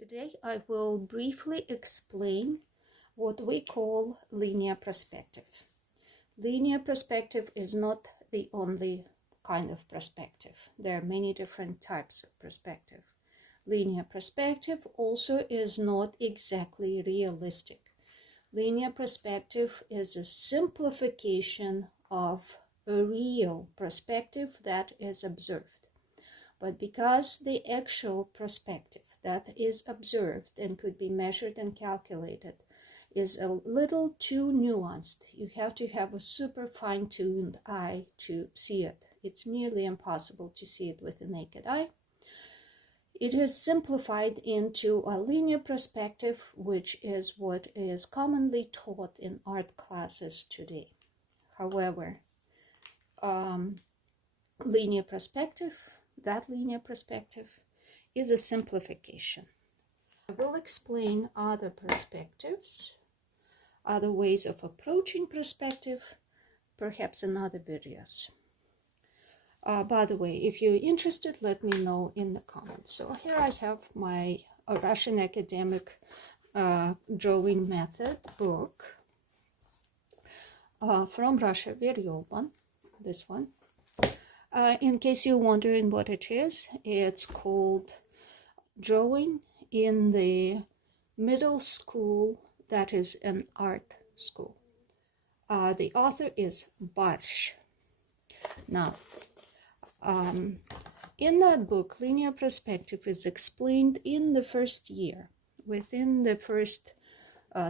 Today I will briefly explain what we call linear perspective. Linear perspective is not the only kind of perspective. There are many different types of perspective. Linear perspective also is not exactly realistic. Linear perspective is a simplification of a real perspective that is observed. But because the actual perspective that is observed and could be measured and calculated is a little too nuanced, you have to have a super fine-tuned eye to see it. It's nearly impossible to see it with the naked eye. It is simplified into a linear perspective, which is what is commonly taught in art classes today. However, linear perspective, that linear perspective, is a simplification. I will explain other perspectives, other ways of approaching perspective, perhaps in other videos. By the way, if you're interested, let me know in the comments. So here I have my Russian academic drawing method book from Russia, very old one, this one. In case you're wondering what it is, it's called Drawing in the Middle School, that is an art school. The author is Barsh. Now, in that book, linear perspective is explained in the first year, within the first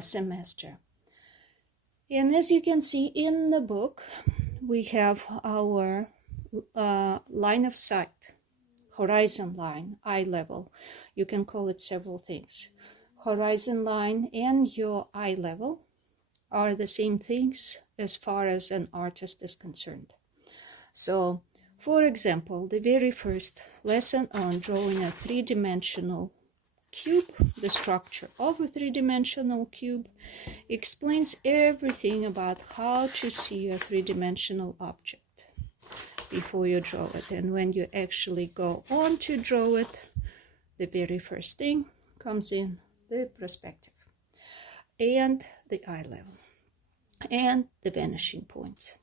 semester. And as you can see in the book, we have our line of sight, horizon line, eye level. You can call it several things. Horizon line and your eye level are the same things as far as an artist is concerned. So, for example, the very first lesson on drawing a three-dimensional cube, the structure of a three-dimensional cube, explains everything about how to see a three-dimensional object before you draw it. And when you actually go on to draw it, the very first thing comes in the perspective and the eye level and the vanishing points.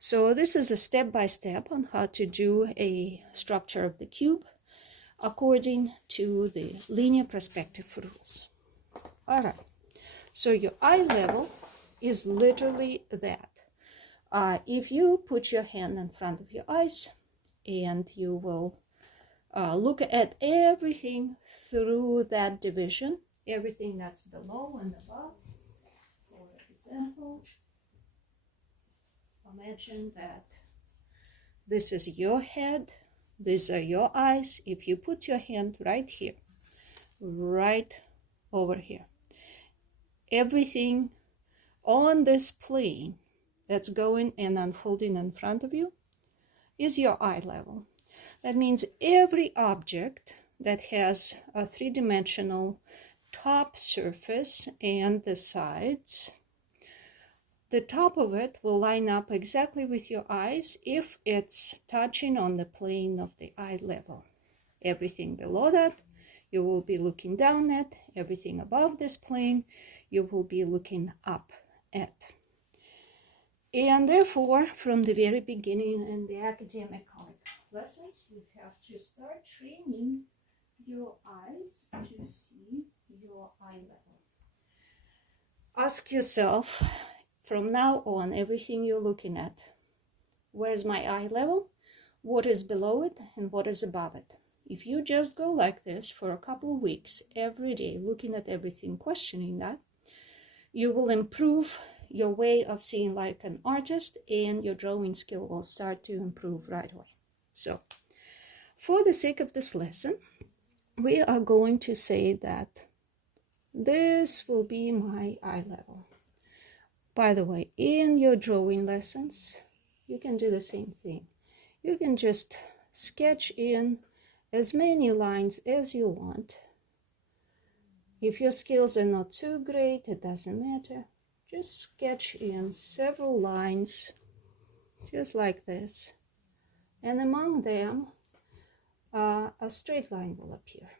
So this is a step-by-step on how to do a structure of the cube according to the linear perspective rules. All right, so your eye level is literally that. If you put your hand in front of your eyes and you will look at everything through that division, everything that's below and above. For example, imagine that this is your head, these are your eyes. If you put your hand right here, right over here, everything on this plane that's going and unfolding in front of you is your eye level. That means every object that has a three-dimensional top surface and the sides, the top of it will line up exactly with your eyes if it's touching on the plane of the eye level. Everything below that, you will be looking down at. Everything above this plane, you will be looking up at. And therefore, from the very beginning in the academic art lessons, you have to start training your eyes to see your eye level. Ask yourself, from now on, everything you're looking at, where's my eye level? What is below it and what is above it? If you just go like this for a couple of weeks, every day, looking at everything, questioning that, you will improve your way of seeing like an artist, and your drawing skill will start to improve right away. So, for the sake of this lesson, we are going to say that this will be my eye level. By the way, in your drawing lessons, you can do the same thing. You can just sketch in as many lines as you want. If your skills are not too great, it doesn't matter. Just sketch in several lines, just like this. And among them, a straight line will appear.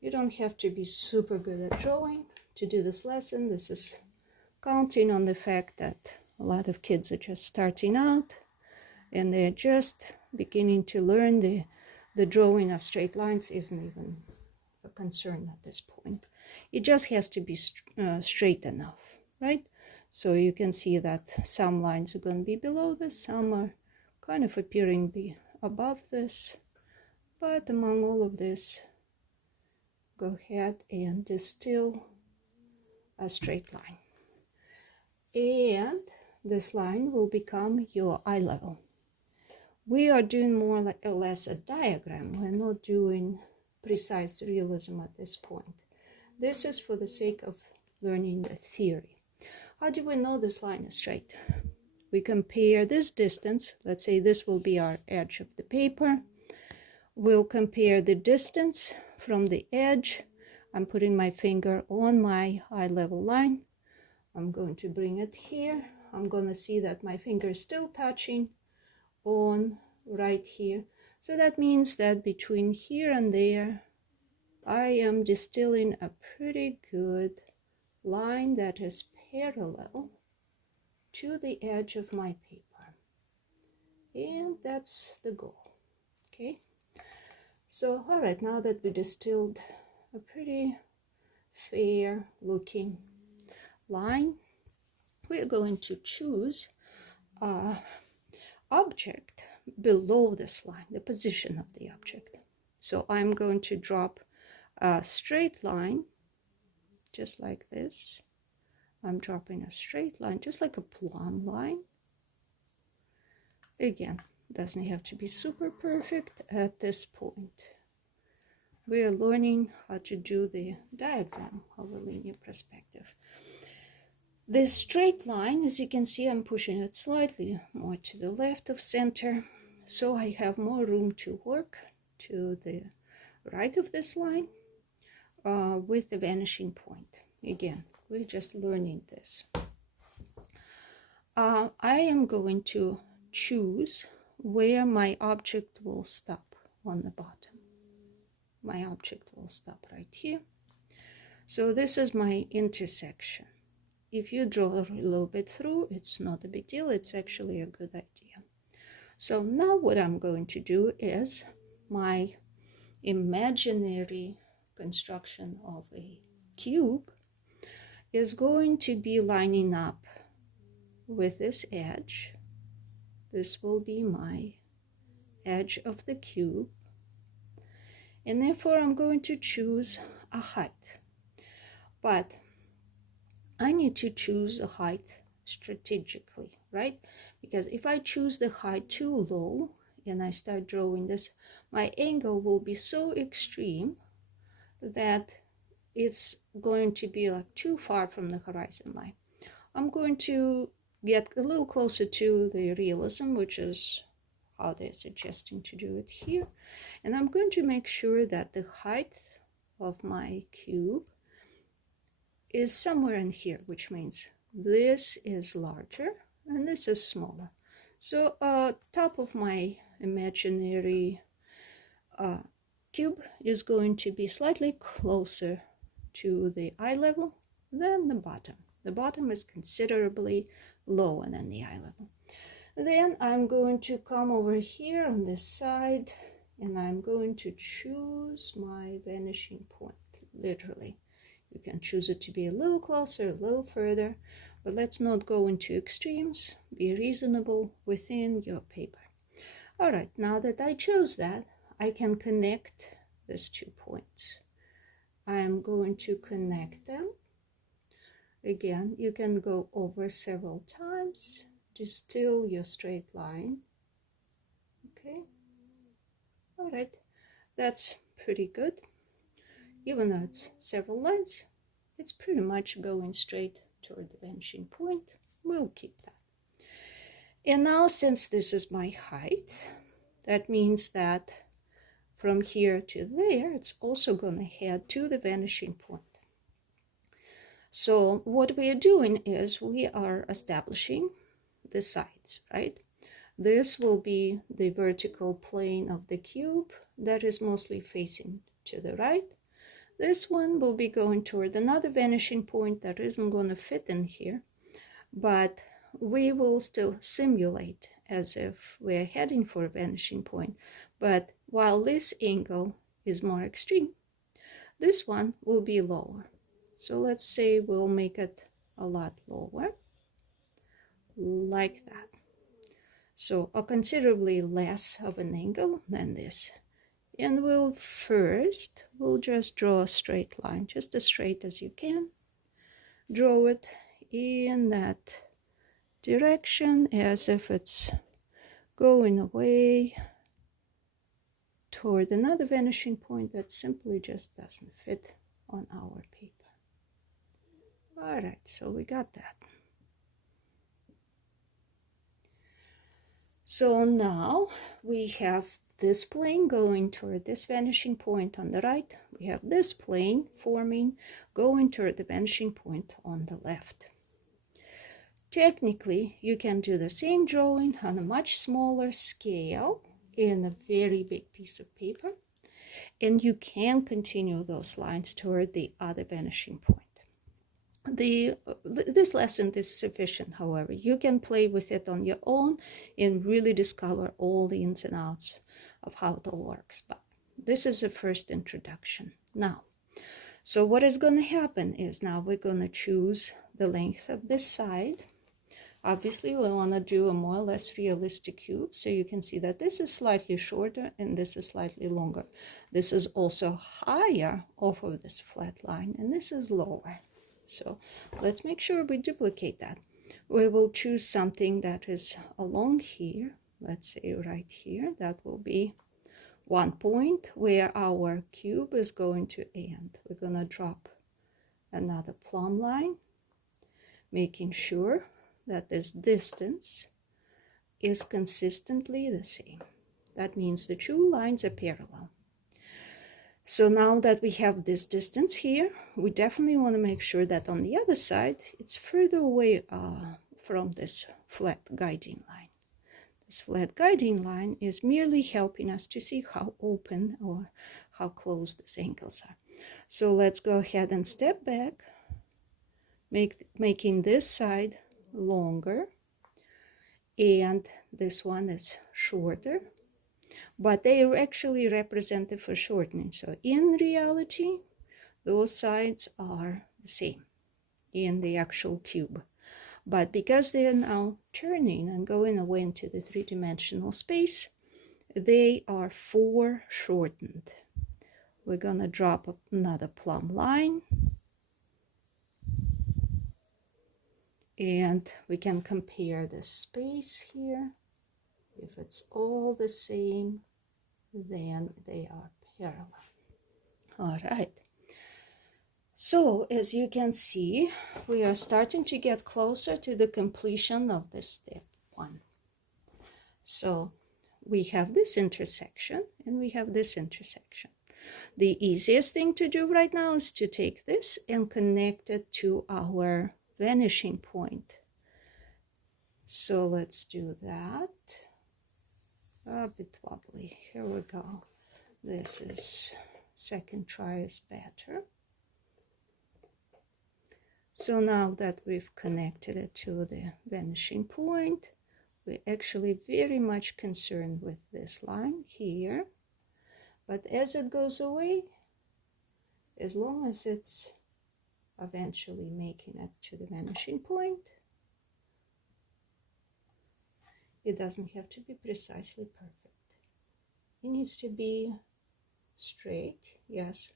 You don't have to be super good at drawing to do this lesson. This is counting on the fact that a lot of kids are just starting out and they're just beginning to learn. The drawing of straight lines isn't even a concern at this point. It just has to be straight enough, right? So you can see that some lines are going to be below this, some are kind of appearing to be above this, but among all of this, go ahead and distill a straight line. And this line will become your eye level. We are doing more or less a diagram. We're not doing precise realism at this point. This is for the sake of learning the theory. How do we know this line is straight? We compare this distance. Let's say this will be our edge of the paper. We'll compare the distance from the edge. I'm putting my finger on my eye level line. I'm going to bring it here. I'm going to see that my finger is still touching on right here. So that means that between here and there, I am distilling a pretty good line that is parallel to the edge of my paper. And that's the goal. Okay. So, all right, now that we distilled a pretty fair looking line, we're going to choose an object below this line, the position of the object. So I'm going to drop a straight line, just like this. I'm dropping a straight line, just like a plumb line. Again, doesn't have to be super perfect at this point. We are learning how to do the diagram of a linear perspective. This straight line, as you can see, I'm pushing it slightly more to the left of center, so I have more room to work to the right of this line with the vanishing point. Again, we're just learning this. I am going to choose where my object will stop on the bottom. My object will stop right here. So this is my intersection. If you draw a little bit through, it's not a big deal. It's actually a good idea. So now what I'm going to do is my imaginary construction of a cube is going to be lining up with this edge. This will be my edge of the cube. And therefore I'm going to choose a height. But I need to choose a height strategically, right? Because if I choose the height too low and I start drawing this, my angle will be so extreme that it's going to be like too far from the horizon line. I'm going to get a little closer to the realism, which is how they're suggesting to do it here. And I'm going to make sure that the height of my cube is somewhere in here, which means this is larger and this is smaller. So top of my imaginary cube is going to be slightly closer to the eye level than the bottom. The bottom is considerably lower than the eye level. Then I'm going to come over here on this side and I'm going to choose my vanishing point, literally. You can choose it to be a little closer, a little further, but let's not go into extremes. Be reasonable within your paper. All right, now that I chose that, I can connect these 2 points. I'm going to connect them. Again, you can go over several times. Distill your straight line. Okay. All right, that's pretty good. Even though it's several lines, it's pretty much going straight toward the vanishing point. We'll keep that. And now, since this is my height, that means that from here to there, it's also going to head to the vanishing point. So what we are doing is we are establishing the sides, right? This will be the vertical plane of the cube that is mostly facing to the right. This one will be going toward another vanishing point that isn't going to fit in here, but we will still simulate as if we're heading for a vanishing point. But while this angle is more extreme, this one will be lower. So let's say we'll make it a lot lower, like that. So a considerably less of an angle than this. And we'll just draw a straight line, just as straight as you can. Draw it in that direction as if it's going away toward another vanishing point that simply just doesn't fit on our paper. All right, so we got that. So now we have this plane going toward this vanishing point on the right. We have this plane forming, going toward the vanishing point on the left. Technically, you can do the same drawing on a much smaller scale in a very big piece of paper, and you can continue those lines toward the other vanishing point. This lesson is sufficient, however. You can play with it on your own and really discover all the ins and outs of how it all works. But this is a first introduction. Now, so what is going to happen is now we're going to choose the length of this side. Obviously, we want to do a more or less realistic cube, so you can see that this is slightly shorter and this is slightly longer. This is also higher off of this flat line, and this is lower. So let's make sure we duplicate that. We will choose something that is along here. Let's say right here. That will be one point where our cube is going to end. We're going to drop another plumb line, making sure that this distance is consistently the same. That means the two lines are parallel. So now that we have this distance here, we definitely want to make sure that on the other side, it's further away from this flat guiding line. This flat guiding line is merely helping us to see how open or how close these angles are. So let's go ahead and step back, making this side longer, and this one is shorter. But they are actually represented for shortening. So in reality, those sides are the same in the actual cube. But because they are now turning and going away into the three-dimensional space, they are foreshortened. We're going to drop another plumb line. And we can compare the space here. If it's all the same, then they are parallel. All right. So as you can see, we are starting to get closer to the completion of this step one. So we have this intersection and we have this intersection. The easiest thing to do right now is to take this and connect it to our vanishing point. So let's do that. A bit wobbly. Here we go. This is second try is better. So now that we've connected it to the vanishing point, we're actually very much concerned with this line here. But as it goes away, as long as it's eventually making it to the vanishing point, it doesn't have to be precisely perfect. It needs to be straight, yes,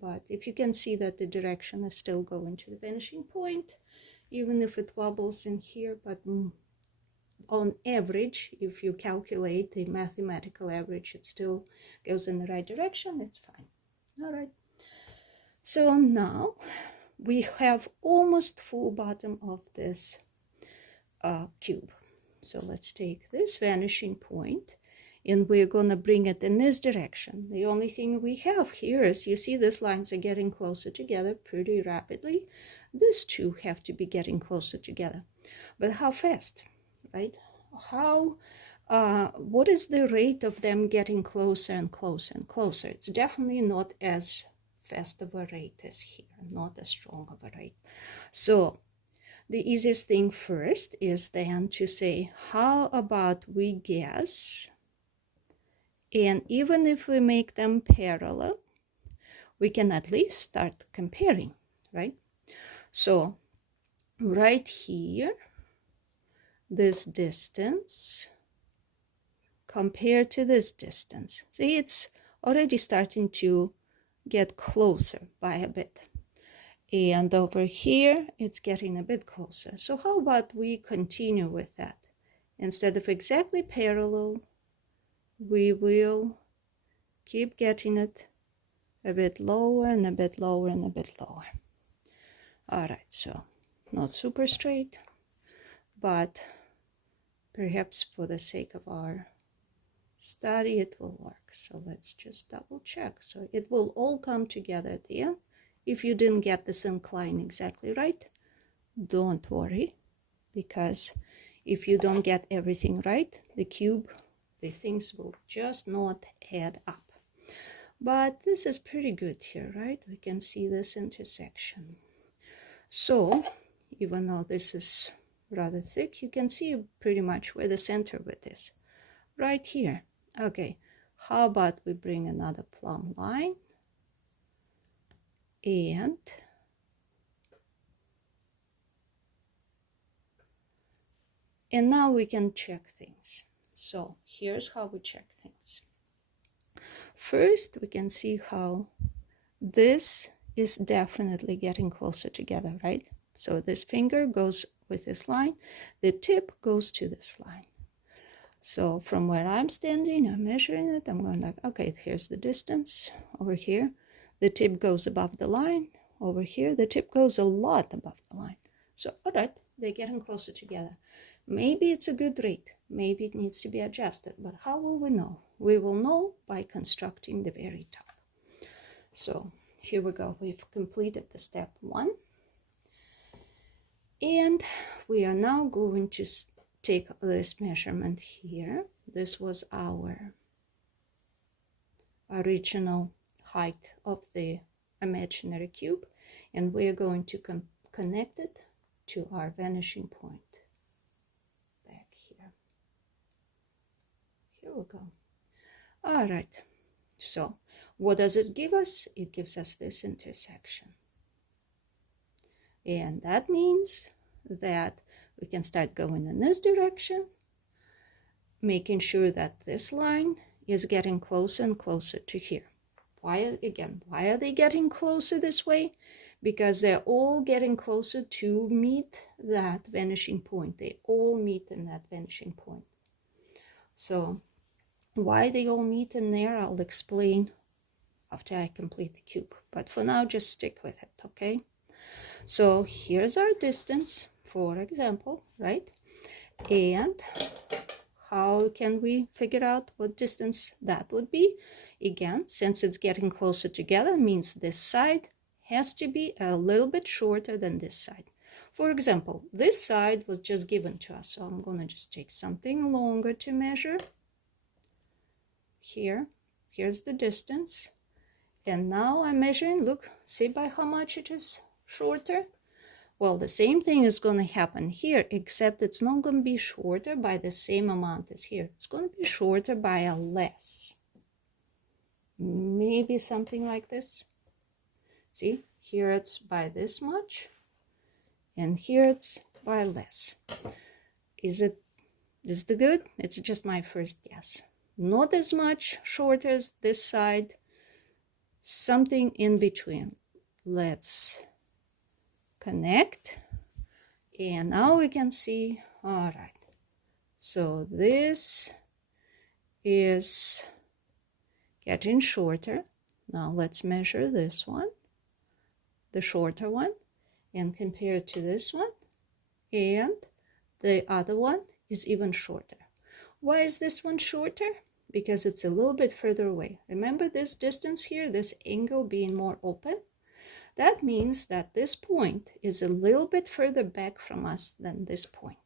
but if you can see that the direction is still going to the vanishing point, even if it wobbles in here, but on average, if you calculate the mathematical average, it still goes in the right direction, it's fine. All right. So now we have almost full bottom of this cube. So let's take this vanishing point and we're going to bring it in this direction. The only thing we have here is, you see these lines are getting closer together pretty rapidly. These two have to be getting closer together. But how fast, right? What is the rate of them getting closer and closer and closer? It's definitely not as fast of a rate as here, not as strong of a rate. So the easiest thing first is then to say, how about we guess? And even if we make them parallel, we can at least start comparing, right? So right here, this distance compared to this distance. See, it's already starting to get closer by a bit. And over here, it's getting a bit closer. So how about we continue with that? Instead of exactly parallel, we will keep getting it a bit lower and a bit lower and a bit lower. All right, so not super straight, but perhaps for the sake of our study, it will work. So let's just double check. So it will all come together at the end. If you didn't get this incline exactly right, don't worry, because if you don't get everything right, the things will just not add up. But this is pretty good here, right? We can see this intersection. So even though this is rather thick, you can see pretty much where the center width is, right here. Okay, how about we bring another plumb line, and now we can check things. So here's how we check things. First, we can see how this is definitely getting closer together, right? So this finger goes with this line, the tip goes to this line. So from where I'm standing, I'm measuring it, I'm going like, okay, here's the distance. Over here, the tip goes above the line. Over here, the tip goes a lot above the line. So, all right, they're getting closer together. Maybe it's a good rate. Maybe it needs to be adjusted. But how will we know? We will know by constructing the very top. So here we go. We've completed the step 1. And we are now going to take this measurement here. This was our original height of the imaginary cube. And we are going to connect it to our vanishing point. Back here. Here we go. All right. So what does it give us? It gives us this intersection. And that means that we can start going in this direction, making sure that this line is getting closer and closer to here. Why are they getting closer this way? Because they're all getting closer to meet that vanishing point. They all meet in that vanishing point. So why they all meet in there, I'll explain after I complete the cube. But for now, just stick with it, okay? So here's our distance, for example, right? And how can we figure out what distance that would be? Again, since it's getting closer together, means this side has to be a little bit shorter than this side. For example, this side was just given to us, so I'm going to just take something longer to measure. Here's the distance. And now I'm measuring, look, see by how much it is shorter? Well, the same thing is going to happen here, except it's not going to be shorter by the same amount as here. It's going to be shorter by a less. Maybe something like this. See, here it's by this much, and here it's by less. Is this the good? It's just my first guess. Not as much shorter as this side, something in between. Let's connect, and now we can see, all right, so this is getting shorter. Now let's measure this one, the shorter one, and compare it to this one, and the other one is even shorter. Why is this one shorter? Because it's a little bit further away. Remember this distance here, this angle being more open? That means that this point is a little bit further back from us than this point.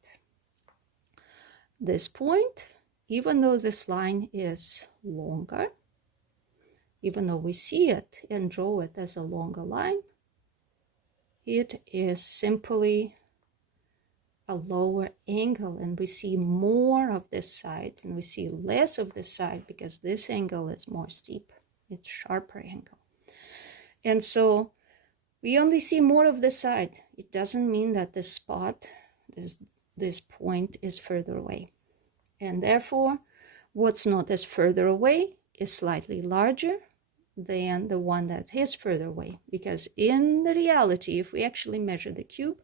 This point, even though this line is longer, even though we see it and draw it as a longer line, it is simply a lower angle, and we see more of this side and we see less of this side because this angle is more steep. It's sharper angle. And so we only see more of this side. It doesn't mean that this spot, this point is further away. And therefore, what's not as further away is slightly larger than the one that is further away. Because in the reality, if we actually measure the cube,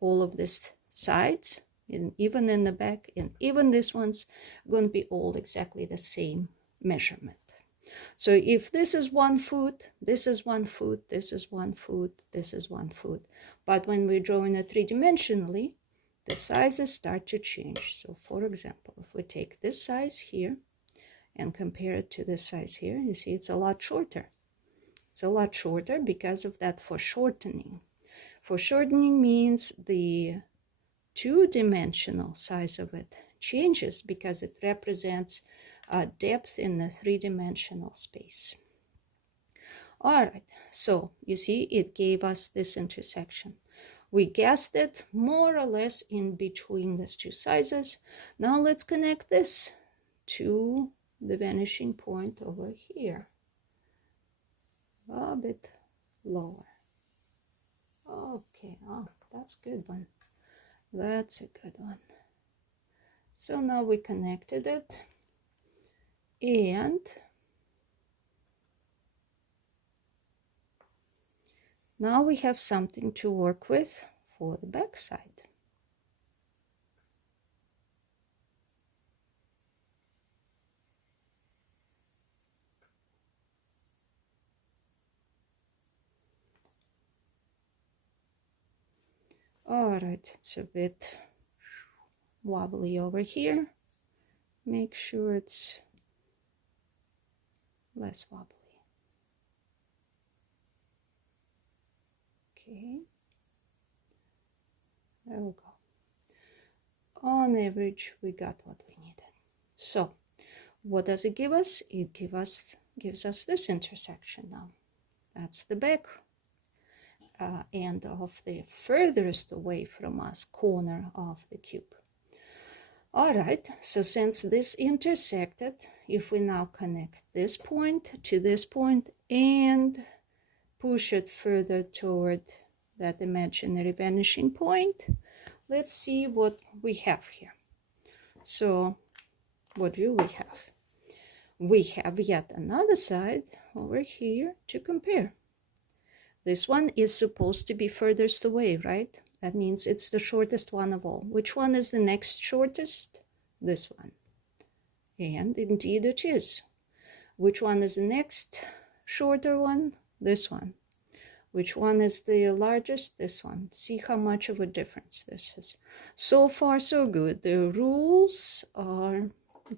all of these sides, and even in the back, and even this one's going to be all exactly the same measurement. So if this is 1 foot, this is 1 foot, this is 1 foot, this is 1 foot. But when we're drawing it three-dimensionally, the sizes start to change. So for example, if we take this size here and compare it to this size here, you see it's a lot shorter. It's a lot shorter because of that foreshortening. Foreshortening means the two-dimensional size of it changes because it represents depth in the three-dimensional space. All right, so you see it gave us this intersection. We guessed it more or less in between these two sizes. Now let's connect this to the vanishing point over here. A bit lower. Okay, oh, that's a good one. That's a good one. So now we connected it, and now we have something to work with for the back side. All right, it's a bit wobbly over here. Make sure it's less wobbly. Okay, there we go. On average, we got what we needed. So what does it give us? It gives us this intersection now. That's the back end of the furthest away from us corner of the cube. All right, so since this intersected, if we now connect this point to this point and push it further toward that imaginary vanishing point, let's see what we have here. So what do we have? We have yet another side over here to compare. This one is supposed to be furthest away, right? That means it's the shortest one of all. Which one is the next shortest? This one. And indeed it is. Which one is the next shorter one? This one. Which one is the largest? This one. See how much of a difference this is. So far, so good. The rules are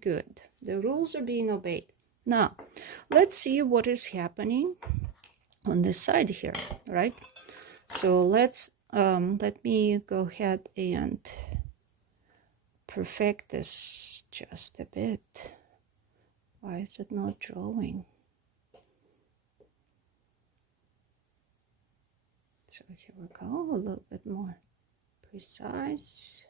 good. The rules are being obeyed. Now, let's see what is happening on this side here, right? So let me go ahead and perfect this just a bit. Why is it not drawing? So here we go, a little bit more precise.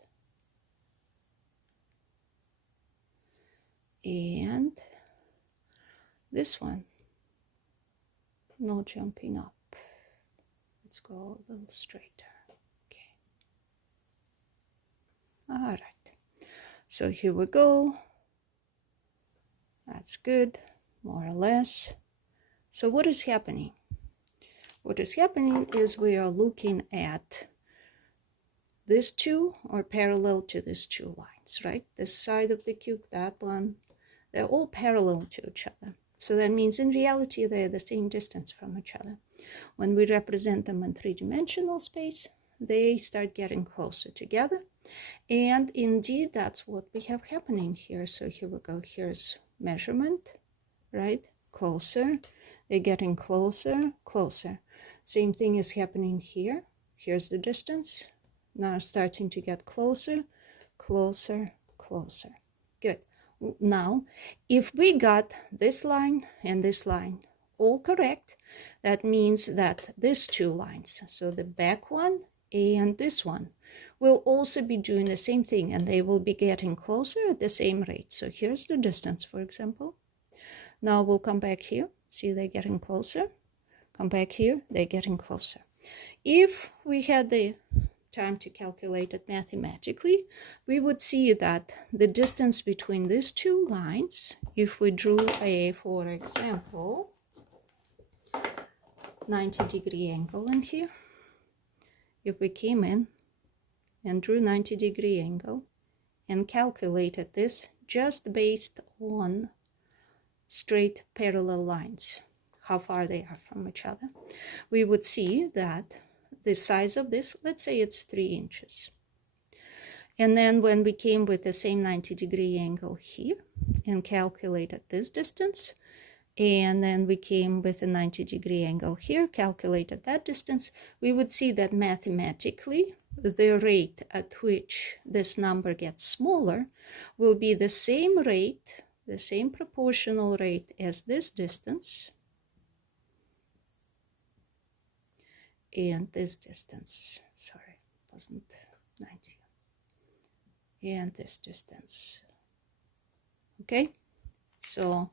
And this one, no jumping up. Let's go a little straighter. Okay. All right. So here we go. That's good, more or less. So what is happening? What is happening is we are looking at these two are parallel to these two lines, right? This side of the cube, that one, they're all parallel to each other. So that means in reality, they're the same distance from each other. When we represent them in three-dimensional space, they start getting closer together. And indeed, that's what we have happening here. So here we go. Here's measurement, right? Closer. They're getting closer, closer. Same thing is happening here. Here's the distance. Now starting to get closer, closer, closer. Good. Now, if we got this line and this line, all correct, that means that these two lines, so the back one and this one, will also be doing the same thing, and they will be getting closer at the same rate. So here's the distance, for example. Now we'll come back here. See, they're getting closer. Come back here, they're getting closer. If we had the time to calculate it mathematically, we would see that the distance between these two lines, if we drew a, for example, 90-degree angle in here, if we came in and drew 90-degree angle and calculated this just based on straight parallel lines, how far they are from each other, we would see that the size of this, let's say it's 3 inches. And then when we came with the same 90-degree angle here and calculated this distance, and then we came with a 90-degree angle here, calculated that distance, we would see that mathematically the rate at which this number gets smaller will be the same rate, the same proportional rate as this distance and this distance. Sorry, it wasn't 90. And this distance. Okay, so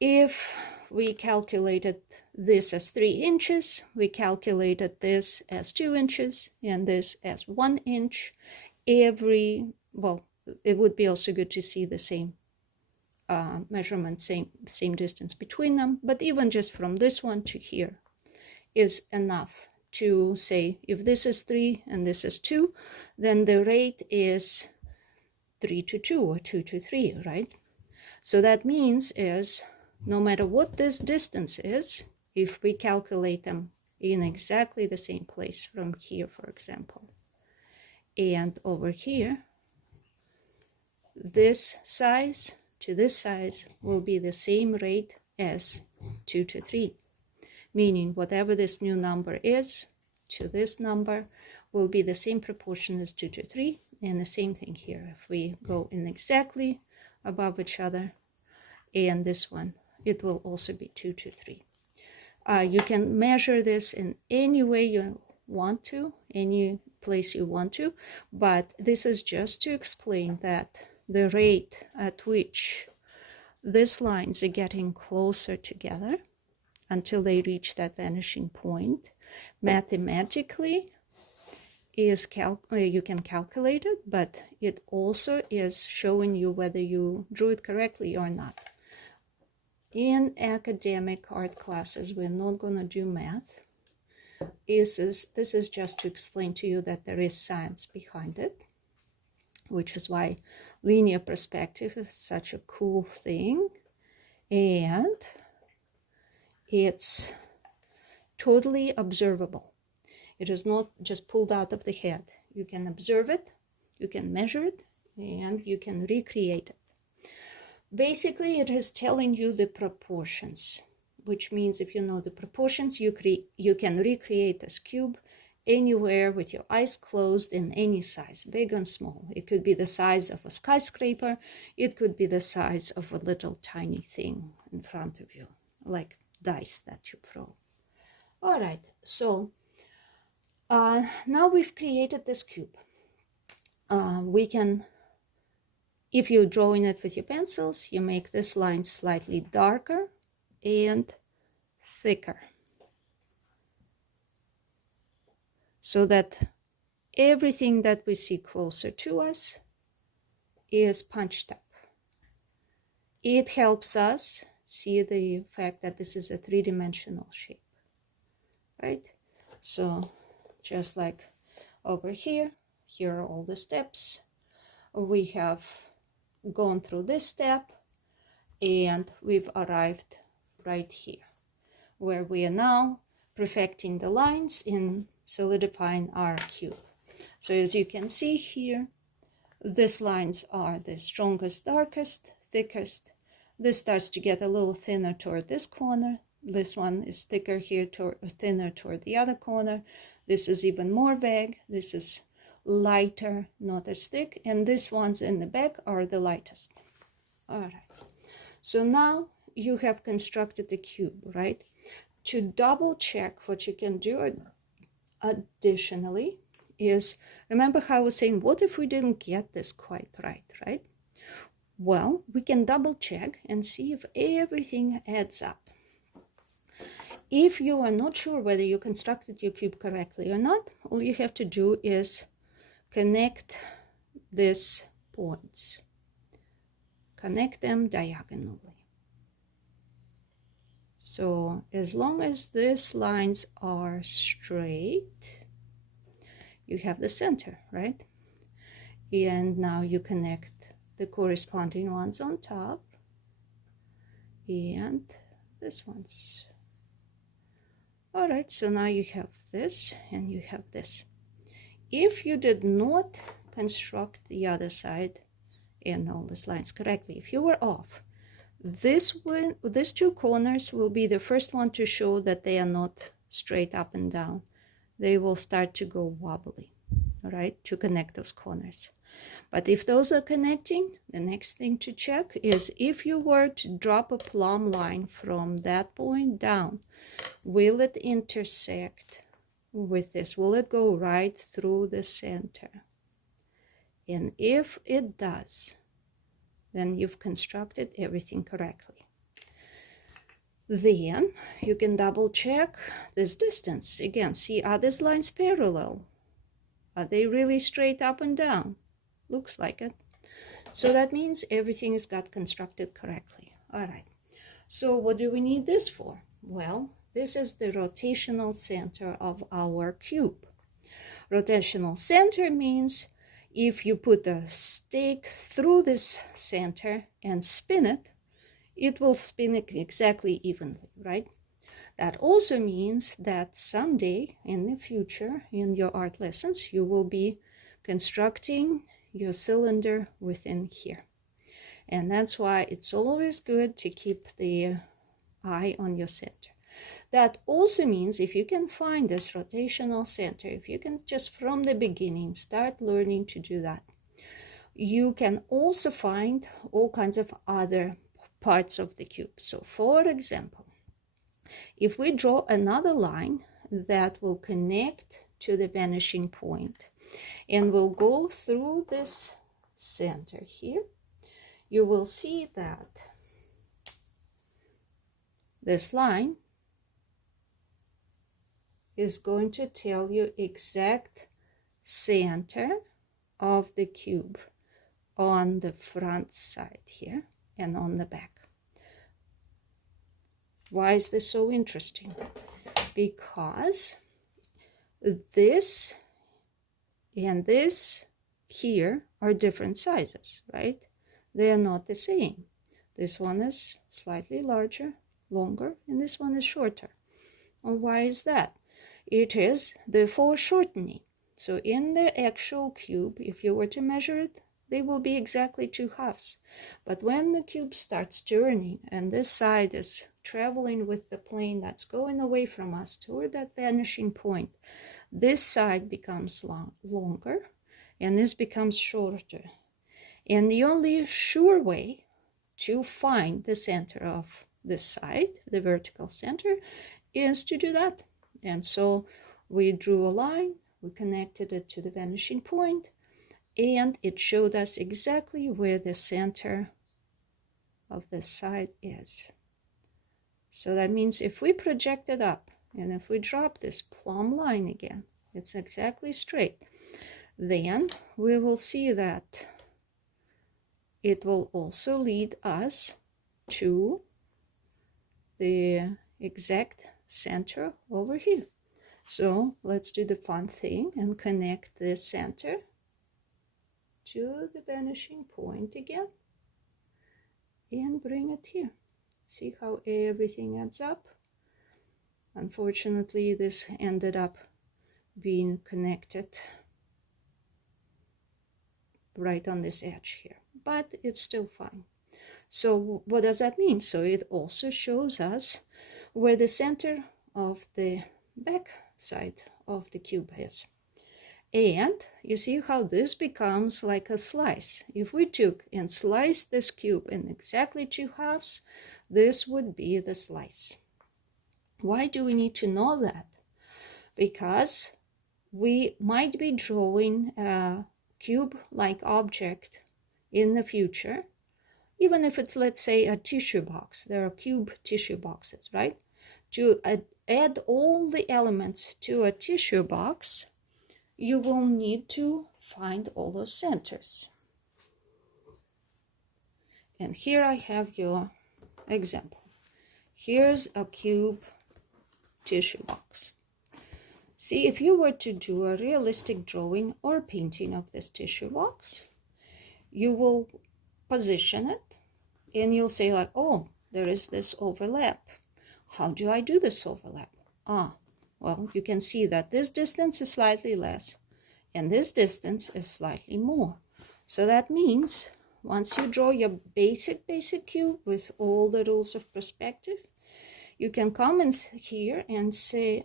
if we calculated this as 3 inches, we calculated this as 2 inches, and this as 1 inch, well, it would be also good to see the same measurement, same distance between them, but even just from this one to here is enough to say if this is 3 and this is 2, then the rate is 3 to 2 or 2 to 3, right? So that means is no matter what this distance is, if we calculate them in exactly the same place from here, for example, and over here, this size to this size will be the same rate as 2 to 3. Meaning whatever this new number is to this number will be the same proportion as 2 to 3, and the same thing here. If we go in exactly above each other, and this one, it will also be 2 to 3. You can measure this in any way you want to, any place you want to, but this is just to explain that the rate at which these lines are getting closer together until they reach that vanishing point, mathematically is you can calculate it, but it also is showing you whether you drew it correctly or not. In academic art classes, we're not going to do math. This is just to explain to you that there is science behind it, which is why linear perspective is such a cool thing, and it's totally observable. It is not just pulled out of the head. You can observe it, you can measure it, and you can recreate it. Basically, it is telling you the proportions, which means if you know the proportions, you can recreate this cube anywhere with your eyes closed in any size, big and small. It could be the size of a skyscraper. It could be the size of a little tiny thing in front of you, like dice that you throw. All right, so now we've created this cube. We can, if you're drawing it with your pencils, you make this line slightly darker and thicker so that everything that we see closer to us is punched up. It helps us see the fact that this is a three-dimensional shape, right? So just like over here, here are all the steps. We have gone through this step and we've arrived right here where we are now perfecting the lines in solidifying our cube. So as you can see here, these lines are the strongest, darkest, thickest. This starts to get a little thinner toward this corner. This one is thicker here, thinner toward the other corner. This is even more vague. This is lighter, not as thick. And these ones in the back are the lightest. All right. So now you have constructed the cube, right? To double check, what you can do additionally is, remember how I was saying, what if we didn't get this quite right, right? Well, we can double check and see if everything adds up. If you are not sure whether you constructed your cube correctly or not, all you have to do is connect these points. Connect them diagonally. So as long as these lines are straight, you have the center, right? And now you connect the corresponding ones on top and this ones. All right, so now you have this and you have this. If you did not construct the other side and all these lines correctly, if you were off, these two corners will be the first one to show that they are not straight up and down. They will start to go wobbly, all right, to connect those corners. But if those are connecting, the next thing to check is if you were to drop a plumb line from that point down, will it intersect with this? Will it go right through the center? And if it does, then you've constructed everything correctly. Then you can double check this distance. Again, see, are these lines parallel? Are they really straight up and down? Looks like it. So that means everything is got constructed correctly. All right. So what do we need this for? Well, this is the rotational center of our cube. Rotational center means if you put a stake through this center and spin it, it will spin it exactly evenly, right? That also means that someday in the future, in your art lessons, you will be constructing your cylinder within here. And that's why it's always good to keep the eye on your center. That also means if you can find this rotational center, if you can just from the beginning start learning to do that, you can also find all kinds of other parts of the cube. So for example, if we draw another line that will connect to the vanishing point and will go through this center here, you will see that this line is going to tell you exact center of the cube on the front side here and on the back. Why is this so interesting? Because this and this here are different sizes, right? They are not the same. This one is slightly larger, longer, and this one is shorter. Well, why is that? It is the foreshortening. So in the actual cube, if you were to measure it, they will be exactly 2 halves. But when the cube starts turning and this side is traveling with the plane that's going away from us toward that vanishing point, this side becomes longer and this becomes shorter. And the only sure way to find the center of this side, the vertical center, is to do that. And so we drew a line, we connected it to the vanishing point, and it showed us exactly where the center of the side is. So that means if we project it up and if we drop this plumb line again, it's exactly straight, then we will see that it will also lead us to the exact center over here. So let's do the fun thing and connect the center to the vanishing point again and bring it here. See how everything adds up? Unfortunately, this ended up being connected right on this edge here, but it's still fine. So what does that mean? So it also shows us where the center of the back side of the cube is. And you see how this becomes like a slice. If we took and sliced this cube in exactly 2 halves, this would be the slice. Why do we need to know that? Because we might be drawing a cube-like object in the future, even if it's, let's say, a tissue box. There are cube tissue boxes, right? To add all the elements to a tissue box, you will need to find all those centers. And here I have your example. Here's a cube tissue box. See, if you were to do a realistic drawing or painting of this tissue box, you will position it and you'll say like, oh, there is this overlap. How do I do this overlap? Well, you can see that this distance is slightly less and this distance is slightly more. So that means once you draw your basic cube with all the rules of perspective, you can come in here and say,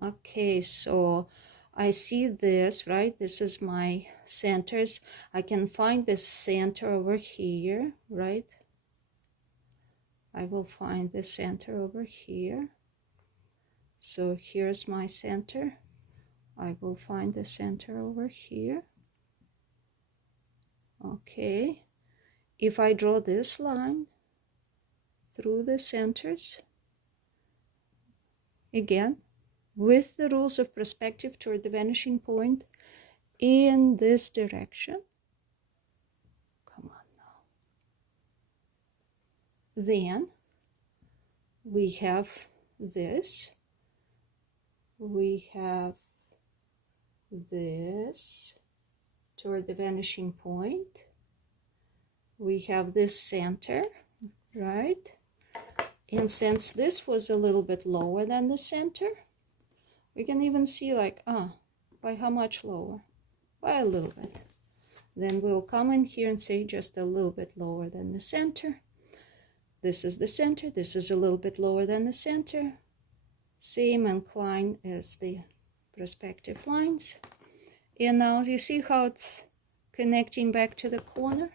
okay, so I see this, right? This is my centers. I can find this center over here, right? I will find the center over here. So here's my center. I will find the center over here. Okay. If I draw this line through the centers, again, with the rules of perspective toward the vanishing point in this direction. Come on now. Then we have this. We have this toward the vanishing point. We have this center, right? And since this was a little bit lower than the center, we can even see like, by how much lower? By a little bit. Then we'll come in here and say just a little bit lower than the center. This is the center. This is a little bit lower than the center. Same incline as the perspective lines. And now you see how it's connecting back to the corner?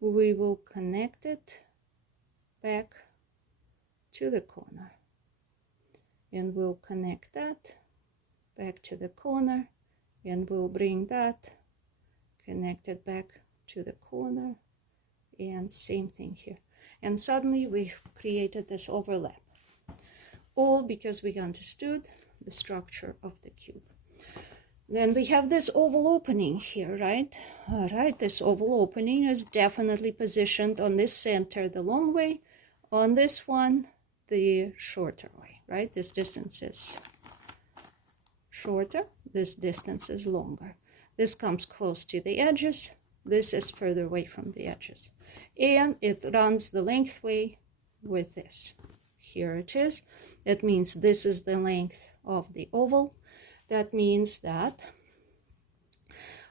We will connect it back to the corner. And we'll connect that back to the corner. And we'll bring that connected back to the corner. And same thing here. And suddenly we've created this overlap. All because we understood the structure of the cube. Then we have this oval opening here, right? All right, this oval opening is definitely positioned on this center the long way, on this one the shorter way, right? This distance is shorter, this distance is longer. This comes close to the edges, this is further away from the edges. And it runs the length way with this. Here it is. That means this is the length of the oval. That means that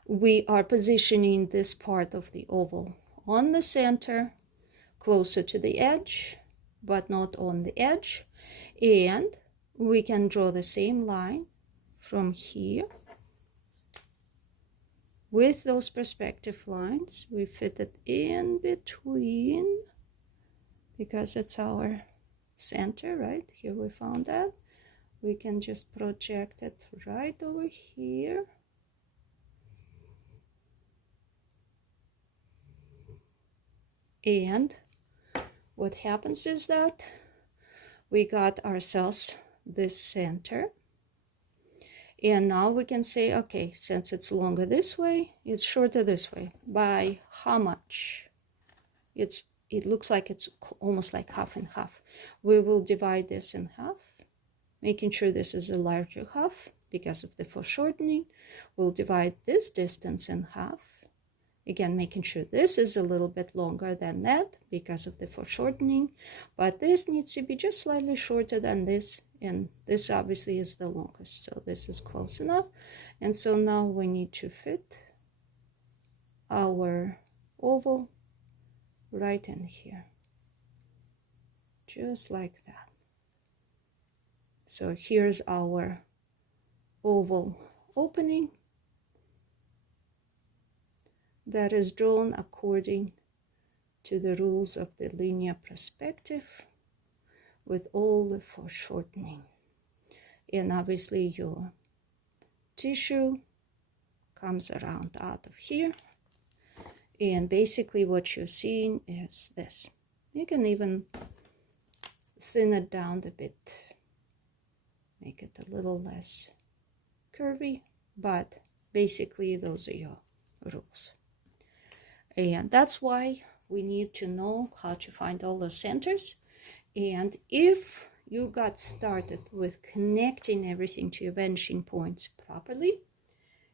we are positioning this part of the oval on the center, closer to the edge, but not on the edge. And we can draw the same line from here. With those perspective lines, we fit it in between because it's our center, right? Here we found that. We can just project it right over here. And what happens is that we got ourselves this center. And now we can say, okay, since it's longer this way, it's shorter this way. By how much? It looks like it's almost like half and half. We will divide this in half, making sure this is a larger half because of the foreshortening. We'll divide this distance in half. Again, making sure this is a little bit longer than that because of the foreshortening. But this needs to be just slightly shorter than this. And this obviously is the longest. So this is close enough. And so now we need to fit our oval right in here. Just like that. So here's our oval opening that is drawn according to the rules of the linear perspective with all the foreshortening. And obviously your tissue comes around out of here. And basically what you're seeing is this. You can even thin it down a bit, make it a little less curvy, but basically those are your rules. And that's why we need to know how to find all the centers. And if you got started with connecting everything to your vanishing points properly,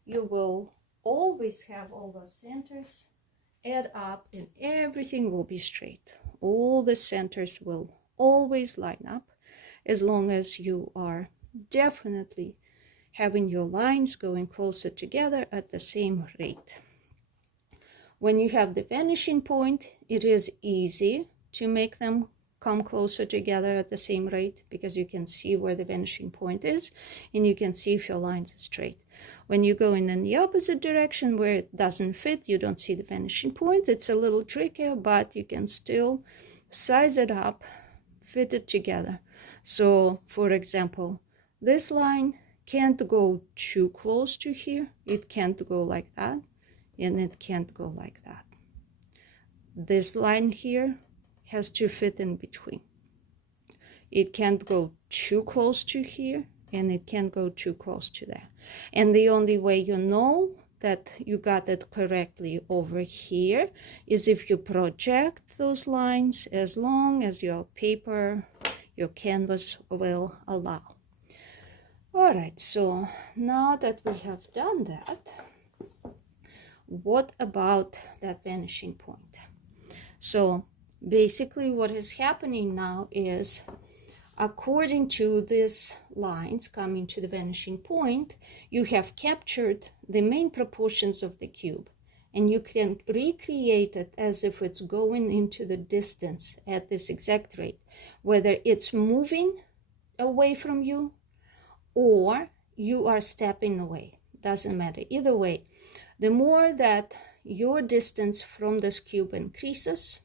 you will always have all those centers add up and everything will be straight. All the centers will always line up as long as you are definitely having your lines going closer together at the same rate. When you have the vanishing point, it is easy to make them come closer together at the same rate because you can see where the vanishing point is and you can see if your lines are straight. When you go in the opposite direction where it doesn't fit, you don't see the vanishing point. It's a little trickier, but you can still size it up, fit it together. So, for example, this line can't go too close to here. It can't go like that, and it can't go like that. This line here has to fit in between. It can't go too close to here, and it can't go too close to there. And the only way you know that you got it correctly over here is if you project those lines as long as your paper, your canvas will allow. All right, so now that we have done that, what about that vanishing point? So basically what is happening now is, according to these lines coming to the vanishing point, you have captured the main proportions of the cube, and you can recreate it as if it's going into the distance at this exact rate, whether it's moving away from you or you are stepping away. Doesn't matter. Either way, the more that your distance from this cube increases,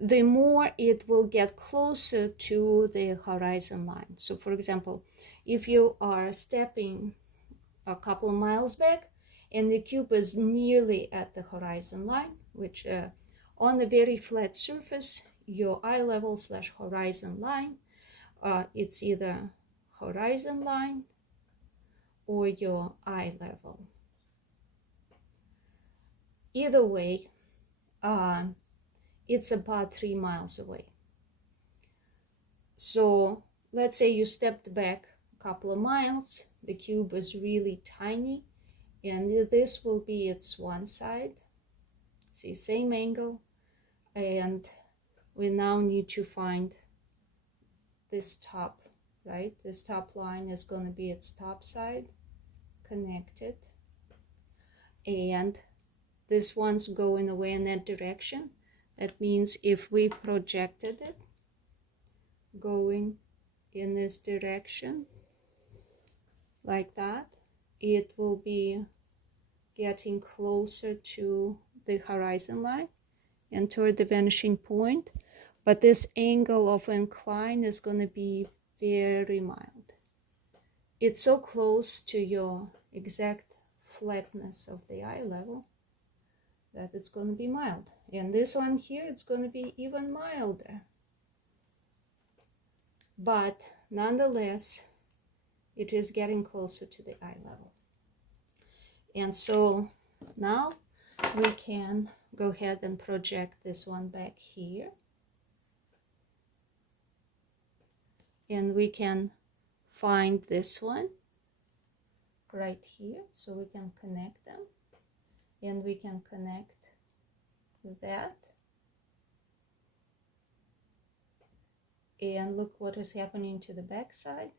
the more it will get closer to the horizon line. So for example, if you are stepping a couple of miles back and the cube is nearly at the horizon line, which on a very flat surface, your eye level / horizon line, it's either horizon line or your eye level. Either way, it's about 3 miles away. So let's say you stepped back a couple of miles, the cube is really tiny, and this will be its one side. See, same angle, and we now need to find this top, right? This top line is going to be its top side, connected, and this one's going away in that direction. That means if we projected it going in this direction like that, it will be getting closer to the horizon line and toward the vanishing point. But this angle of incline is going to be very mild. It's so close to your exact flatness of the eye level that it's going to be mild. And this one here, it's going to be even milder. But nonetheless, it is getting closer to the eye level. And so now we can go ahead and project this one back here. And we can find this one right here, so we can connect them. And we can connect that. And look what is happening to the back side.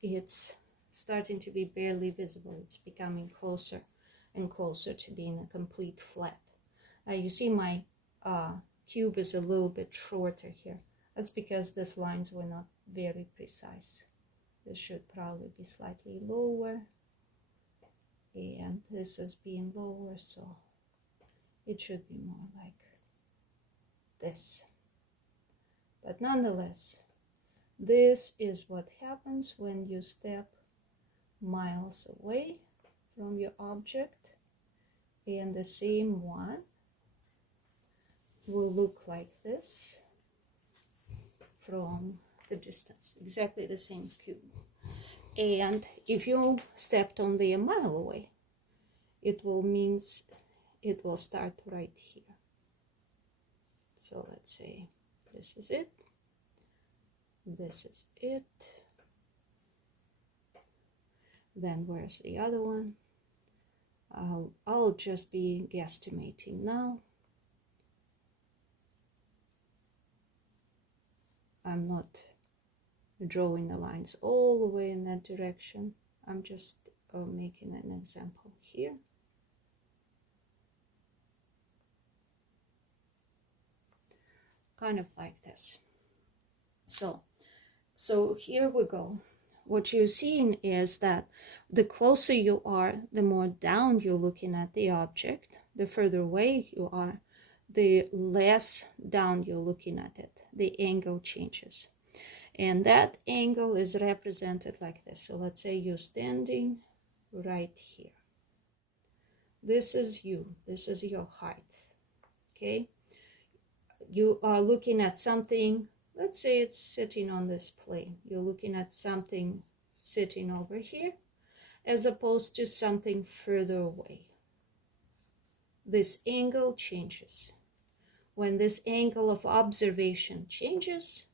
It's starting to be barely visible. It's becoming closer and closer to being a complete flat. You see my cube is a little bit shorter here. That's because these lines were not very precise. This should probably be slightly lower. And this is being lower, so it should be more like this. But nonetheless, this is what happens when you step miles away from your object, and the same one will look like this from the distance, exactly the same cube. And if you stepped only a mile away, it will means it will start right here. So let's say this is it, this is it, then where's the other one? I'll just be guesstimating now. I'm not drawing the lines all the way in that direction. I'm just making an example here. Kind of like this. So here we go. What you're seeing is that the closer you are, the more down you're looking at the object. The further away you are, the less down you're looking at it. The angle changes. And that angle is represented like this. So let's say you're standing right here. This is you. This is your height. Okay? You are looking at something, let's say it's sitting on this plane. You're looking at something sitting over here as opposed to something further away. This angle changes. When this angle of observation changes,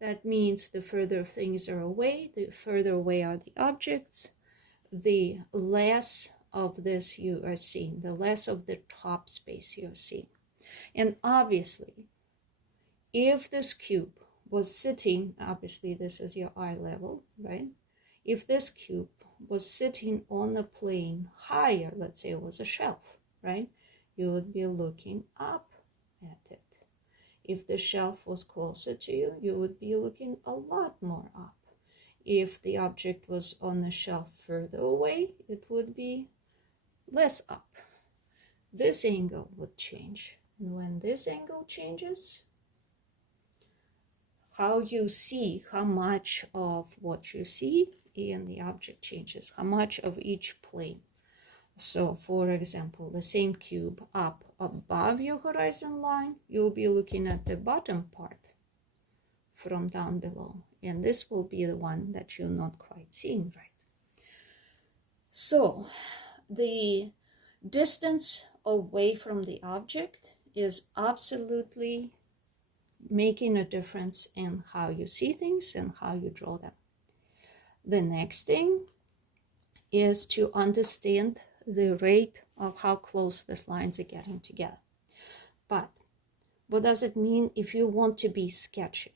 that means the further things are away, the further away are the objects, the less of this you are seeing, the less of the top space you're seeing. And obviously, if this cube was sitting, obviously this is your eye level, right? If this cube was sitting on a plane higher, let's say it was a shelf, right? You would be looking up at it. If the shelf was closer to you, you would be looking a lot more up. If the object was on the shelf further away, it would be less up. This angle would change. And when this angle changes, how you see, how much of what you see in the object changes, how much of each plane. So for example, the same cube up above your horizon line, you'll be looking at the bottom part from down below. And this will be the one that you're not quite seeing right. So the distance away from the object is absolutely making a difference in how you see things and how you draw them. The next thing is to understand the rate of how close these lines are getting together. But what does it mean if you want to be sketchy?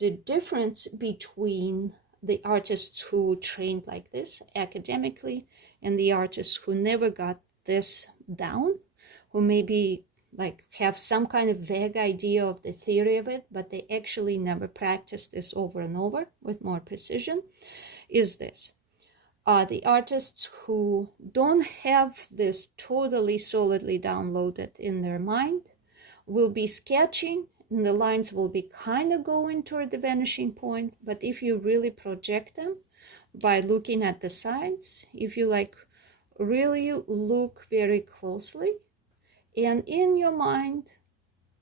The difference between the artists who trained like this academically and the artists who never got this down, who maybe like have some kind of vague idea of the theory of it, but they actually never practiced this over and over with more precision, is this. The artists who don't have this totally solidly downloaded in their mind will be sketching, and the lines will be kind of going toward the vanishing point. But if you really project them by looking at the sides, if you like really look very closely, and in your mind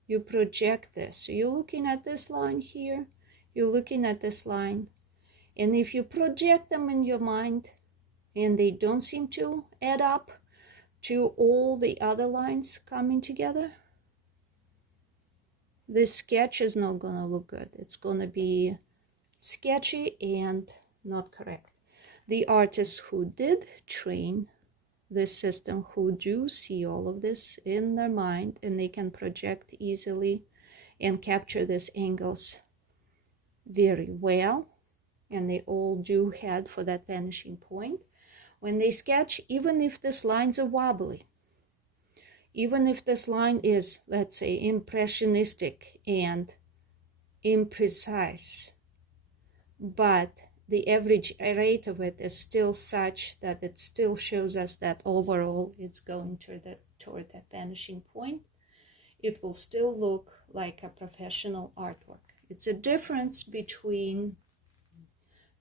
you project this. So you're looking at this line here, you're looking at this line, and if you project them in your mind and they don't seem to add up to all the other lines coming together, this sketch is not going to look good. It's going to be sketchy and not correct. The artists who did train this system, who do see all of this in their mind, and they can project easily and capture these angles very well, and they all do head for that vanishing point. When they sketch, even if these lines are wobbly, even if this line is, let's say, impressionistic and imprecise, but the average rate of it is still such that it still shows us that overall it's going toward that vanishing point, it will still look like a professional artwork. It's a difference between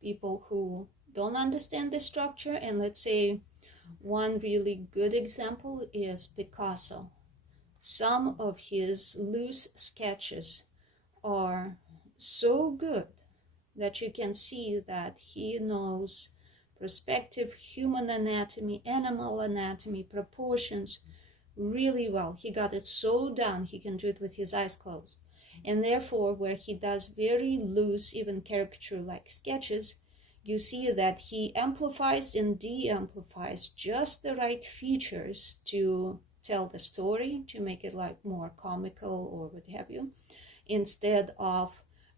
people who don't understand the structure, and let's say one really good example is Picasso. Some of his loose sketches are so good that you can see that he knows perspective, human anatomy, animal anatomy, proportions really well. He got it so down, he can do it with his eyes closed. And therefore, where he does very loose, even caricature-like sketches, you see that he amplifies and de-amplifies just the right features to tell the story, to make it like more comical or what have you, instead of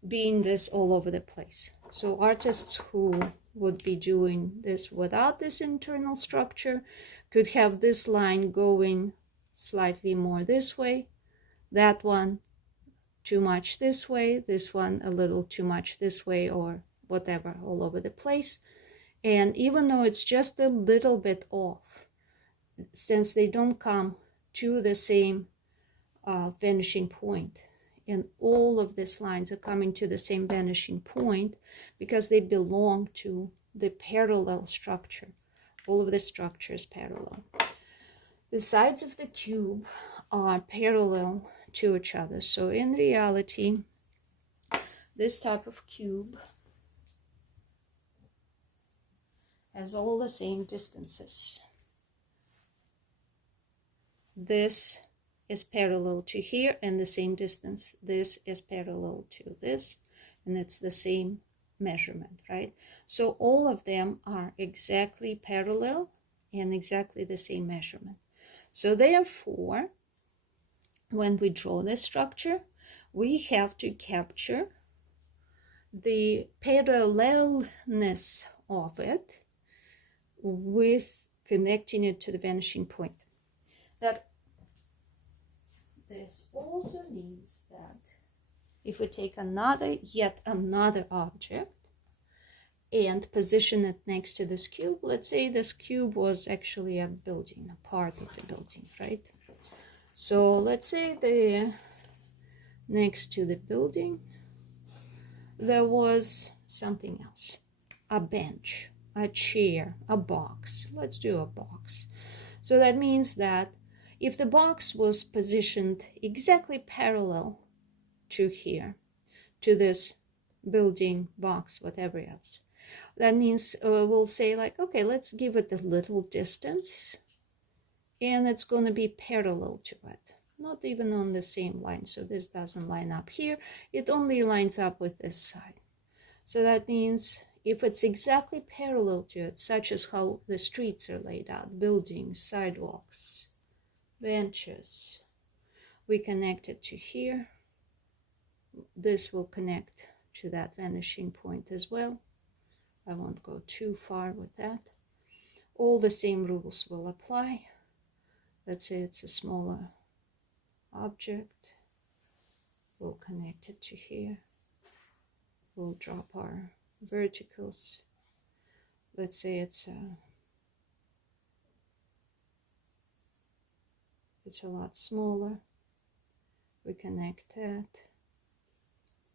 being this all over the place. So artists who would be doing this without this internal structure could have this line going slightly more this way, that one too much this way, this one a little too much this way, or whatever, all over the place. And even though it's just a little bit off, since they don't come to the same vanishing point, and all of these lines are coming to the same vanishing point because they belong to the parallel structure. All of the structure is parallel. The sides of the cube are parallel to each other. So in reality, this type of cube has all the same distances. This is parallel to here and the same distance. This is parallel to this, and it's the same measurement, right? So all of them are exactly parallel and exactly the same measurement. So therefore, when we draw this structure, we have to capture the parallelness of it with connecting it to the vanishing point. That this also means that if we take yet another object and position it next to this cube, let's say this cube was actually a building, a part of the building, right? So let's say next to the building, there was something else, a bench, a chair, a box. Let's do a box. So that means that if the box was positioned exactly parallel to here, to this building, box, whatever else, that means we'll say like, okay, let's give it a little distance, and it's going to be parallel to it, not even on the same line. So this doesn't line up here, it only lines up with this side. So that means if it's exactly parallel to it, such as how the streets are laid out, buildings, sidewalks, benches, we connect it to here, this will connect to that vanishing point as well. I won't go too far with that. All the same rules will apply. Let's say it's a smaller object. We'll connect it to here. We'll drop our verticals. Let's say it's a lot smaller. We connect that.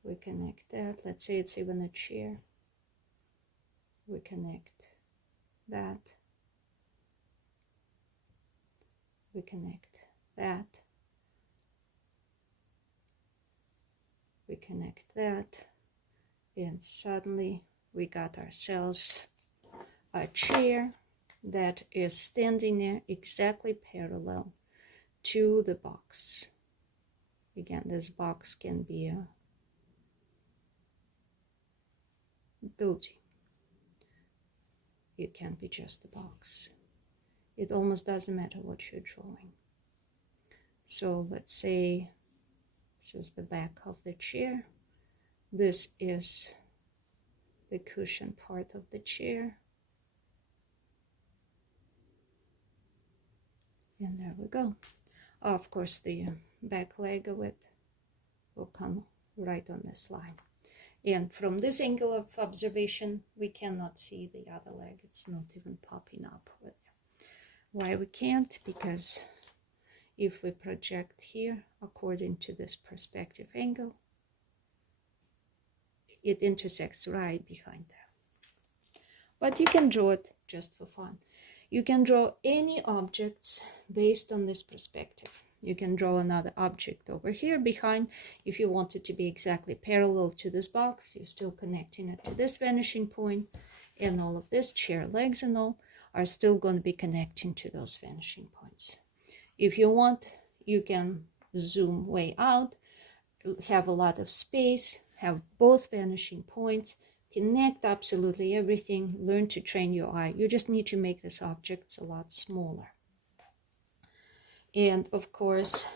We connect that. Let's say it's even a chair. We connect that. We connect that. We connect that. And suddenly we got ourselves a chair that is standing there exactly parallel to the box. Again, this box can be a building. It can't be just a box. It almost doesn't matter what you're drawing. So let's say this is the back of the chair. This is the cushion part of the chair. And there we go. Of course, the back leg of it will come right on this line. And from this angle of observation, we cannot see the other leg. It's not even popping up. Why we can't? Because if we project here according to this perspective angle, it intersects right behind there. But you can draw it just for fun. You can draw any objects based on this perspective. You can draw another object over here behind. If you want it to be exactly parallel to this box, you're still connecting it to this vanishing point, and all of this chair legs and all are still going to be connecting to those vanishing points. If you want, you can zoom way out, have a lot of space, have both vanishing points, connect absolutely everything, learn to train your eye. You just need to make these objects a lot smaller. And of course,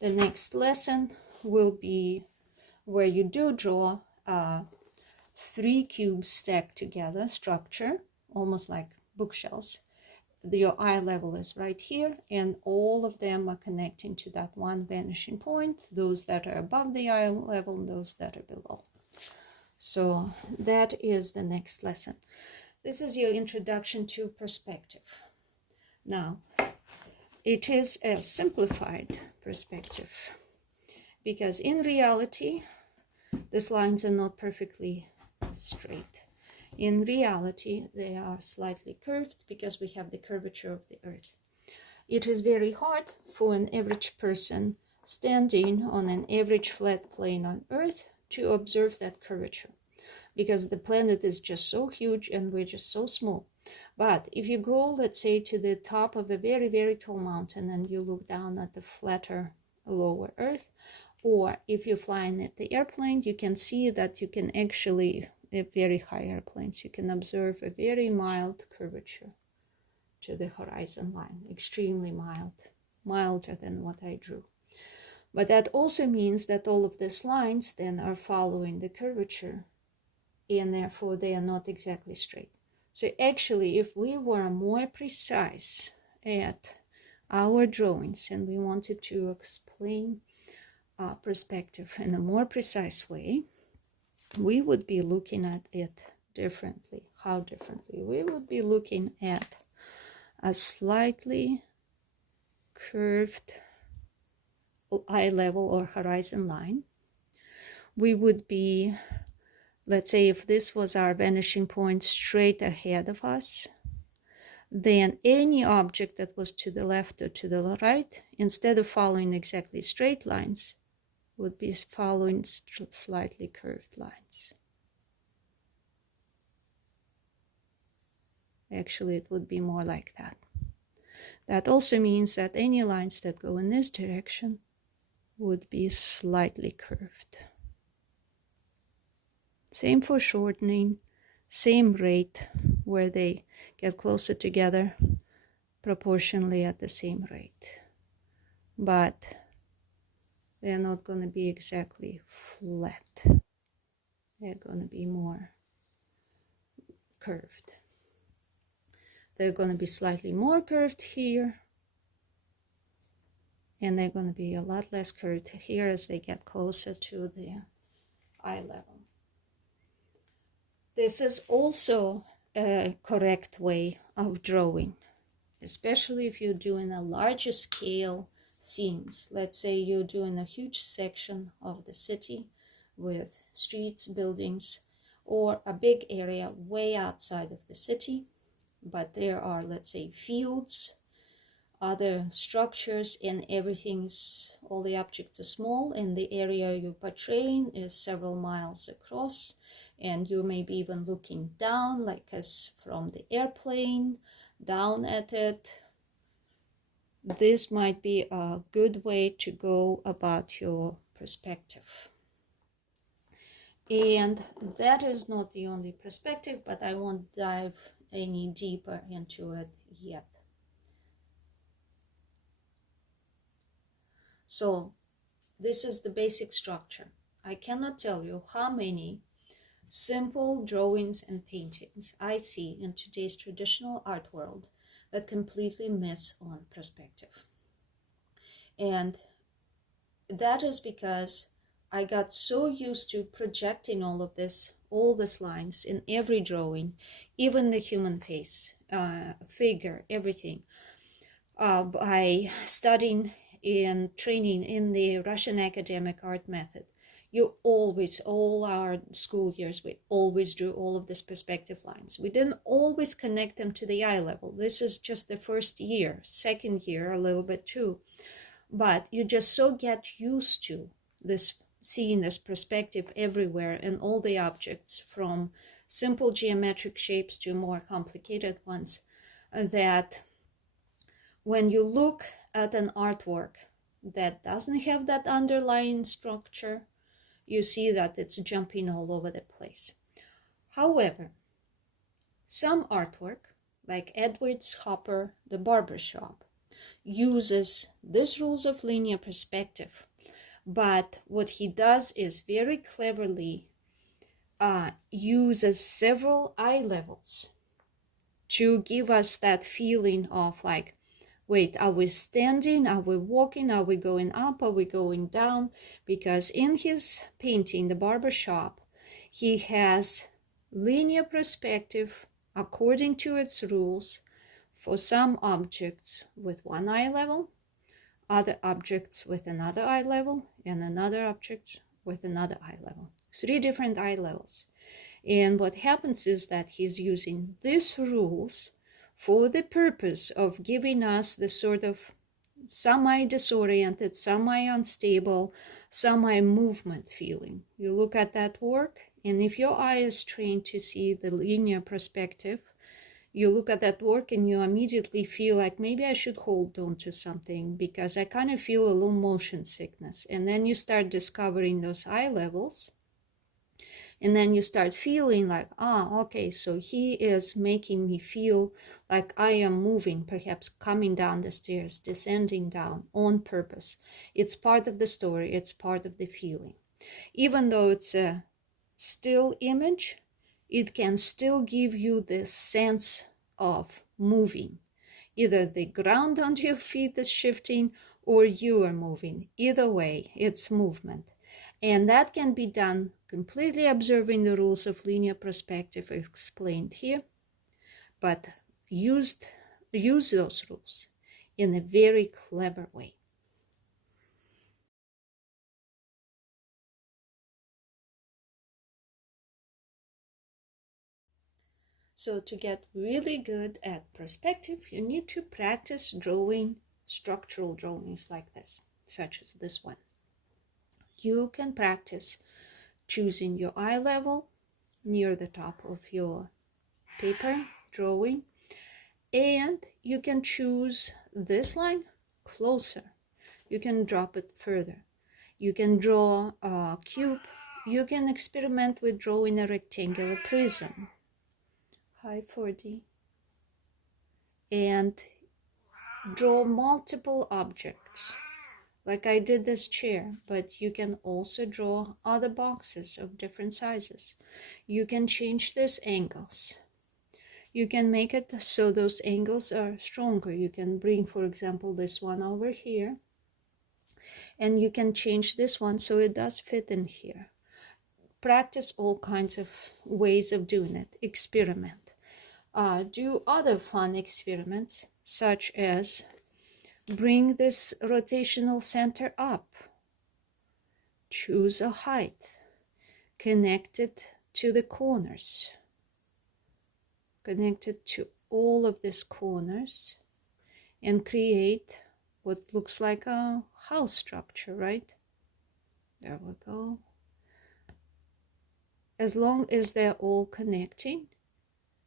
the next lesson will be where you do draw 3 cubes stacked together structure, almost like bookshelves. Your eye level is right here, and all of them are connecting to that one vanishing point, those that are above the eye level and those that are below. So that is the next lesson. This is your introduction to perspective. Now, it is a simplified perspective because in reality, these lines are not perfectly straight. In reality, they are slightly curved because we have the curvature of the earth. It is very hard for an average person standing on an average flat plane on earth to observe that curvature because the planet is just so huge and we're just so small. But if you go, let's say, to the top of a very, very tall mountain and you look down at the flatter lower earth, or if you're flying at the airplane, you can see that you can actually, at very high airplanes, you can observe a very mild curvature to the horizon line, extremely mild, milder than what I drew. But that also means that all of these lines then are following the curvature, and therefore they are not exactly straight. So actually, if we were more precise at our drawings and we wanted to explain perspective in a more precise way, we would be looking at it differently. How differently? We would be looking at a slightly curved eye level or horizon line. We would be, let's say, if this was our vanishing point straight ahead of us, then any object that was to the left or to the right, instead of following exactly straight lines, would be following slightly curved lines. Actually, it would be more like that. That also means that any lines that go in this direction would be slightly curved. Same for shortening, same rate where they get closer together proportionally at the same rate. But they're not going to be exactly flat. They're going to be more curved. They're going to be slightly more curved here, and they're going to be a lot less curved here as they get closer to the eye level. This is also a correct way of drawing, especially if you're doing a larger scale scenes. Let's say you're doing a huge section of the city with streets, buildings, or a big area way outside of the city, but there are, let's say, fields, other structures, and everything's, all the objects are small, and the area you're portraying is several miles across, and you may be even looking down, like as from the airplane, down at it. This might be a good way to go about your perspective. And that is not the only perspective, but I won't dive any deeper into it yet. So this is the basic structure. I cannot tell you how many simple drawings and paintings I see in today's traditional art world that completely miss on perspective. And that is because I got so used to projecting all these lines in every drawing, even the human face, figure, everything. by studying and training in the Russian academic art method. You always, all our school years, we always drew all of these perspective lines. We didn't always connect them to the eye level. This is just the first year, second year a little bit too. But you just so get used to this, seeing this perspective everywhere in all the objects, from simple geometric shapes to more complicated ones, that when you look at an artwork that doesn't have that underlying structure, you see that it's jumping all over the place. However, some artwork, like Edward Hopper, The Barbershop, uses these rules of linear perspective, but what he does is very cleverly uses several eye levels to give us that feeling of like, wait, are we standing? Are we walking? Are we going up? Are we going down? Because in his painting, The Barbershop, he has linear perspective according to its rules for some objects with one eye level, other objects with another eye level, and another objects with another eye level. 3 different eye levels. And what happens is that he's using these rules for the purpose of giving us the sort of semi-disoriented, semi-unstable, semi-movement feeling. You look at that work, and if your eye is trained to see the linear perspective, you look at that work and you immediately feel like maybe I should hold on to something because I kind of feel a little motion sickness. And then you start discovering those eye levels. And then you start feeling like, okay, so he is making me feel like I am moving, perhaps coming down the stairs, descending down on purpose. It's part of the story. It's part of the feeling. Even though it's a still image, it can still give you this sense of moving. Either the ground under your feet is shifting or you are moving. Either way, it's movement. And that can be done completely observing the rules of linear perspective explained here, but use those rules in a very clever way. So to get really good at perspective, you need to practice drawing structural drawings like this, such as this one. You can practice choosing your eye level near the top of your paper drawing, and you can choose this line closer. You can drop it further. You can draw a cube. You can experiment with drawing a rectangular prism. Hi 4D. And draw multiple objects. Like I did this chair, but you can also draw other boxes of different sizes. You can change these angles. You can make it so those angles are stronger. You can bring, for example, this one over here, and you can change this one so it does fit in here. Practice all kinds of ways of doing it. Experiment. Do other fun experiments, such as bring this rotational center up. Choose a height. Connect it to the corners. Connect it to all of these corners and create what looks like a house structure, right? There we go. As long as they're all connecting,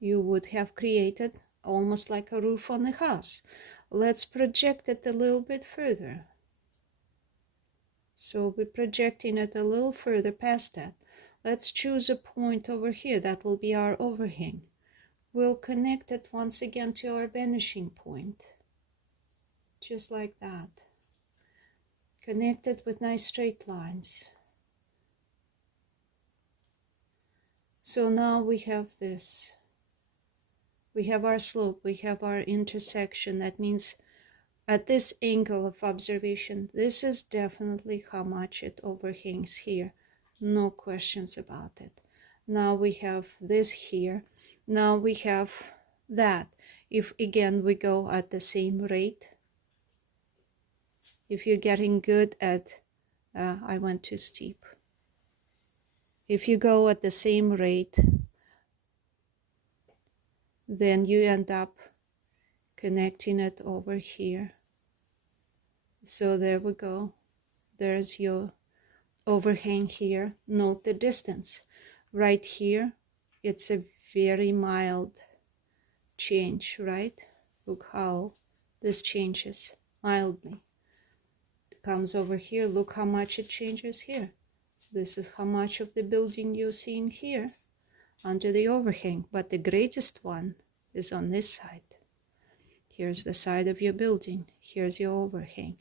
you would have created almost like a roof on a house. Let's project it a little bit further. So we're projecting it a little further past that. Let's choose a point over here. That will be our overhang. We'll connect it once again to our vanishing point. Just like that. Connect it with nice straight lines. So now we have this. We have our slope, we have our intersection. That means at this angle of observation, this is definitely how much it overhangs here. No questions about it. Now we have this here. Now we have that. If again we go at the same rate, If you're getting good at, I went too steep. If you go at the same rate, then you end up connecting it over here. So there we go. There's your overhang here. Note the distance. Right here, it's a very mild change, right? Look how this changes mildly. It comes over here. Look how much it changes here. This is how much of the building you're seeing here under the overhang. But the greatest one is on this side. Here's the side of your building. Here's your overhang.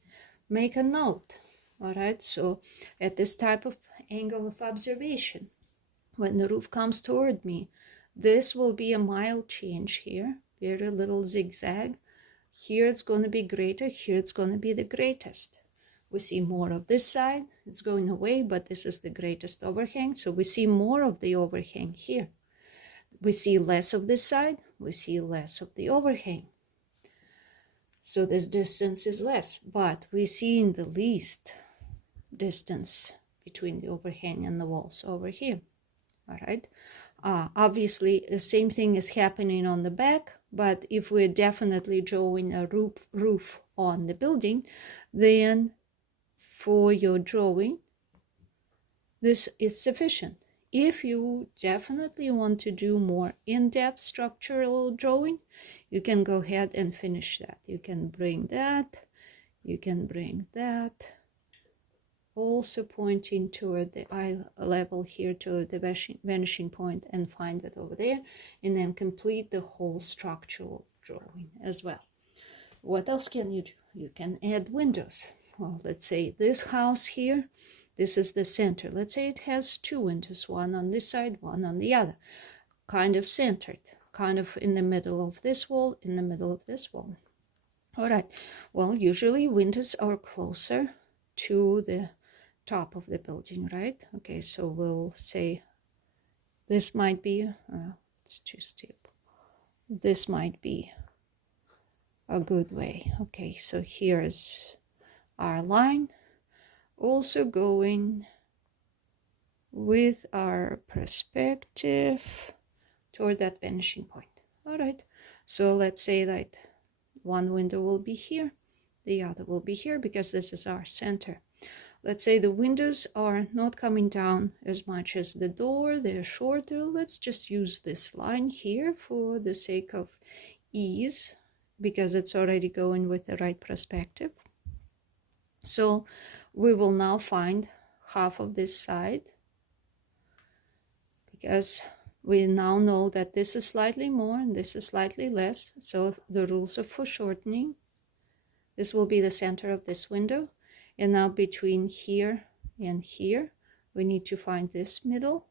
Make a note. All right, so at this type of angle of observation, when the roof comes toward me, this will be a mild change here, very little zigzag. Here it's going to be greater, here it's going to be the greatest. We see more of this side, it's going away, but this is the greatest overhang, so we see more of the overhang here. We see less of this side, we see less of the overhang. So this distance is less, but we see in the least distance between the overhang and the walls over here. All right. Obviously, the same thing is happening on the back, but if we're definitely drawing a roof on the building, then for your drawing, this is sufficient. If you definitely want to do more in-depth structural drawing, you can go ahead and finish that. You can bring that, you can bring that, also pointing toward the eye level here to the vanishing point and find it over there, and then complete the whole structural drawing as well. What else can you do? You can add windows. Well, let's say this house here, this is the center. Let's say it has two windows, one on this side, one on the other, kind of centered, kind of in the middle of this wall, in the middle of this wall. All right, well, usually windows are closer to the top of the building, right? Okay, so we'll say this might be, it's too steep. This might be a good way. Okay, so here's our line, also going with our perspective toward that vanishing point. All right, so let's say that one window will be here, the other will be here, because this is our center. Let's say the windows are not coming down as much as the door, they're shorter. Let's just use this line here for the sake of ease, because it's already going with the right perspective. So we will now find half of this side, because we now know that this is slightly more and this is slightly less. So the rules of foreshortening, this will be the center of this window. And now between here and here, we need to find this middle.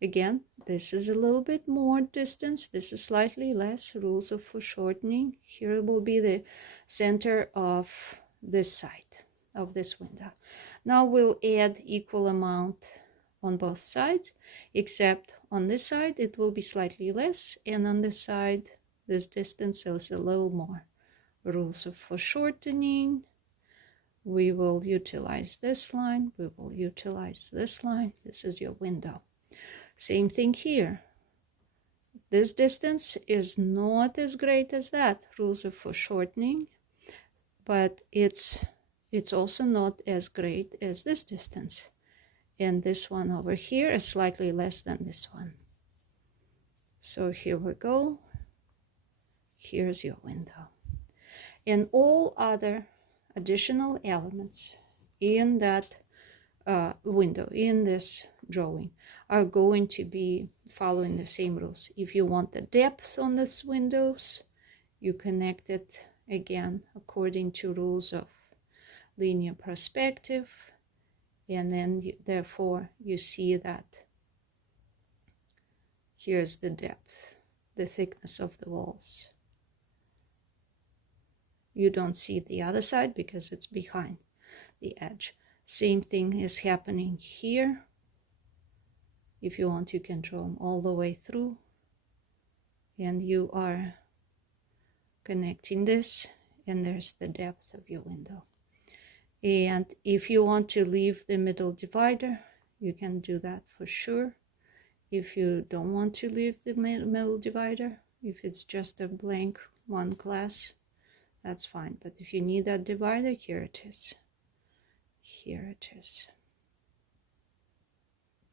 Again, this is a little bit more distance. This is slightly less. Rules of foreshortening. Here will be the center of this side of this window. Now we'll add equal amount on both sides, except on this side it will be slightly less, and on this side this distance is a little more. Rules of foreshortening. We will utilize this line, we will utilize this line. This is your window. Same thing here. This distance is not as great as that, rules of foreshortening, but it's also not as great as this distance. And this one over here is slightly less than this one. So here we go. Here's your window. And all other additional elements in that window, in this drawing, are going to be following the same rules. If you want the depth on these windows, you connect it again according to rules of linear perspective, and then therefore you see that here's the depth, the thickness of the walls. You don't see the other side because it's behind the edge. Same thing is happening here. If you want, you can draw them all the way through, and you are connecting this, and there's the depth of your window. And if you want to leave the middle divider, you can do that for sure. If you don't want to leave the middle divider, if it's just a blank one class, that's fine. But if you need that divider, here it is. Here it is.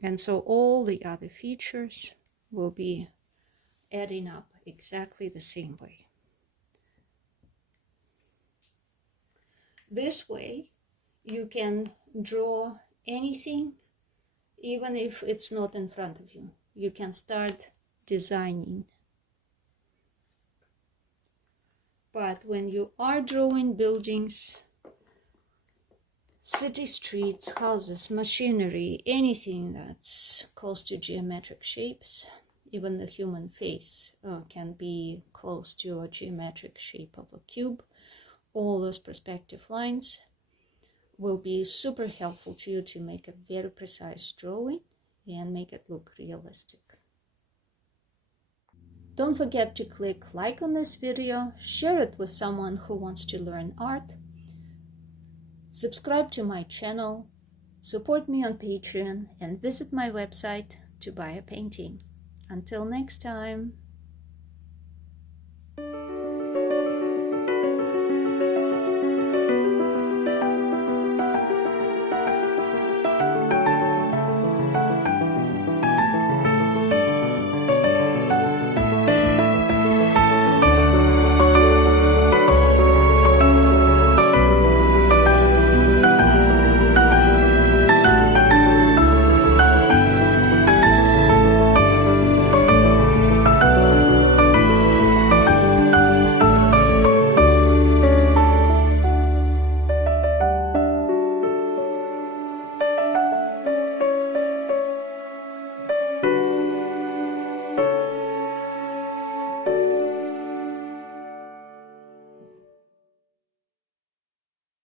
And so all the other features will be adding up exactly the same way. This way, you can draw anything, even if it's not in front of you. You can start designing. But when you are drawing buildings, city streets, houses, machinery, anything that's close to geometric shapes, even the human face can be close to a geometric shape of a cube. All those perspective lines will be super helpful to you to make a very precise drawing and make it look realistic. Don't forget to click like on this video, share it with someone who wants to learn art, subscribe to my channel, support me on Patreon, and visit my website to buy a painting. Until next time.